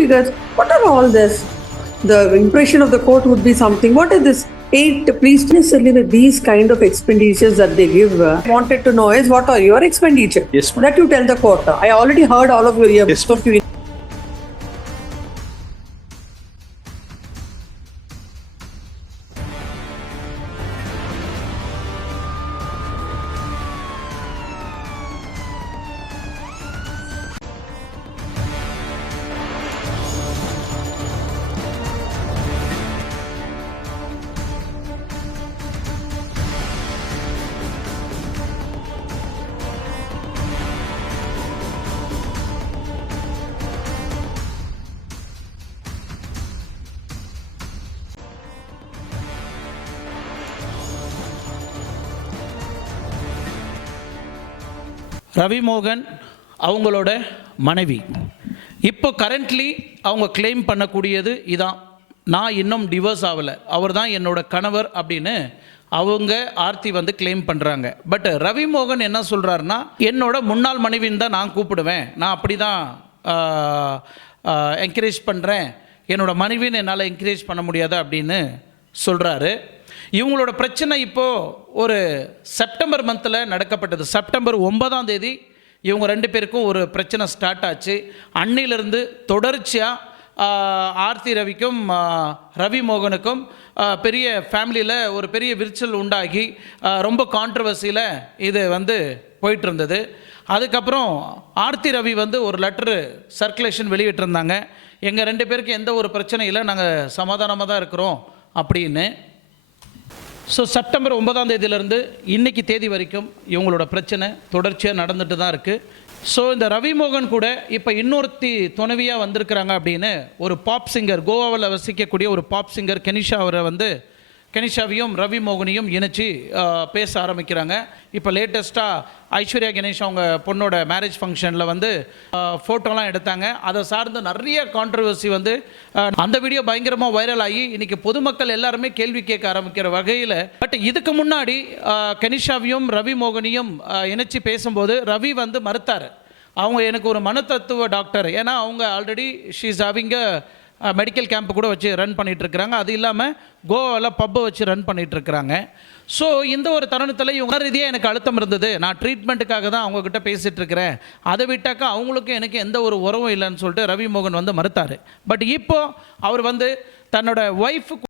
figures. What are all this? The impression of the court would be something. What is this? Eight, please necessarily with these kind of expenditures that they give. Uh, wanted to know is what are your expenditure? Yes, ma'am. That you tell the court. I already heard all of your. Yes, So Ravi Mohan அவங்களோட மனைவி. இப்போ currently அவங்க claim பண்ணக்கூடியது இதான். நான் இன்னும் divorce ஆகலை. அவர் தான் என்னோட கணவர் அப்படின்னு அவங்க ஆர்த்தி வந்து கிளைம் பண்ணுறாங்க பட் ரவிமோகன் என்ன சொல்கிறாருன்னா என்னோட முன்னாள் மனைவின்னு தான் நான் கூப்பிடுவேன். நான் அப்படி தான் என்கரேஜ் பண்ணுறேன் என்னோட மனைவின்னு என்னால் என்கரேஜ் பண்ண முடியாது அப்படின்னு சொல்கிறாரு இவங்களோட பிரச்சனை இப்போது ஒரு செப்டம்பர் மந்தில் நடக்கப்பட்டது. செப்டம்பர் ஒன்பதாம் தேதி இவங்க ரெண்டு பேருக்கும் ஒரு பிரச்சனை ஸ்டார்ட் ஆச்சு. அன்னிலிருந்து தொடர்ச்சியாக ஆர்த்தி ரவிக்கும் ரவி மோகனுக்கும் பெரிய ஃபேமிலியில் ஒரு பெரிய விரிச்சல் உண்டாகி ரொம்ப கான்ட்ரவர்சியில் இது வந்து போயிட்டு இருந்தது அதுக்கப்புறம் ஆர்த்தி ரவி வந்து ஒரு லெட்ரு சர்க்குலேஷன் வெளியிட்டிருந்தாங்க. எங்கள் ரெண்டு பேருக்கு எந்த ஒரு பிரச்சனையும் இல்லை. நாங்கள் சமாதானமாக தான் இருக்கிறோம் அப்படின்னு. ஸோ செப்டம்பர் ஒன்பதாம் தேதியிலேருந்து இன்னைக்கு தேதி வரைக்கும் இவங்களோட பிரச்சனை தொடர்ச்சியாக நடந்துட்டு தான் இருக்குது ஸோ இந்த ரவிமோகன் கூட இப்போ இன்னொருத்தி துணைவியாக வந்திருக்கிறாங்க அப்படின்னு ஒரு பாப் சிங்கர் கோவாவில் வசிக்கக்கூடிய ஒரு பாப் சிங்கர் கெனிஷா அவரை வந்து கனிஷாவையும் ரவி மோகனையும் இணைச்சி பேச ஆரம்பிக்கிறாங்க. இப்போ லேட்டஸ்ட்டாக ஐஸ்வர்யா கணேஷ் அவங்க பொண்ணோட மேரேஜ் ஃபங்க்ஷனில் வந்து ஃபோட்டோலாம் எடுத்தாங்க. அதை சார்ந்து நிறைய கான்ட்ரவர்சி வந்து அந்த வீடியோ பயங்கரமாக வைரல் ஆகி இன்றைக்கி பொதுமக்கள் எல்லாருமே கேள்வி கேட்க ஆரம்பிக்கிற வகையில் பட் இதுக்கு முன்னாடி கனிஷாவையும் ரவி மோகனையும் இணைச்சி பேசும்போது ரவி வந்து மறுத்தார். அவங்க எனக்கு ஒரு மனத்தத்துவ டாக்டர் ஏன்னா அவங்க already she's having medical camp கூட வச்சு ரன் பண்ணிகிட்ருக்குறாங்க இருக்கிறாங்க அது இல்லாமல் கோவாவில் பப்பை வச்சு ரன் பண்ணிகிட்ருக்குறாங்க ஸோ இந்த ஒரு தருணத்தில் இவங்க ரீதியாக எனக்கு அழுத்தம் இருந்தது. நான் ட்ரீட்மெண்ட்டுக்காக தான் அவங்கக்கிட்ட பேசிகிட்டு இருக்கிறேன் அதை விட்டாக்கா அவங்களுக்கும் எனக்கு எந்த ஒரு உறவும் இல்லைன்னு சொல்லிட்டு ரவி மோகன் வந்து மறுத்தார். பட் இப்போது அவர் வந்து தன்னோட ஒய்ஃபு